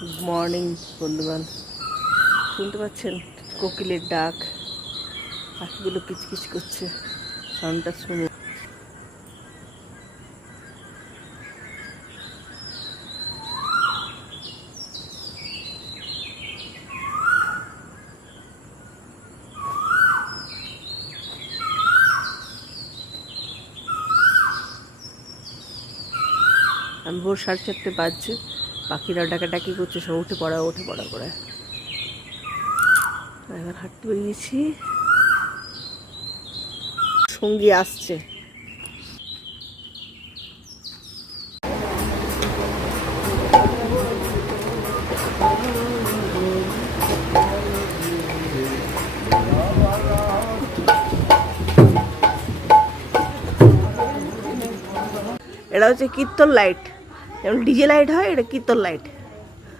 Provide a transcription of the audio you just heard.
Good morning বন্ধুগণ, শুনতে পাচ্ছেন কোকিলের ডাক? পাখিগুলো কিচকিচ করছে, সাউন্ডটা শুনে। আমি ভোর 4:30 বাজছে, পাখিরা ডাকাডাকি করছে, সব উঠে পড়া করে। এবার হাঁটতে বেরিয়েছি, সঙ্গী আসছে। এটা হচ্ছে কীর্তন লাইট, যেমন ডিজে লাইট হয়, এটা কীর্তন লাইট।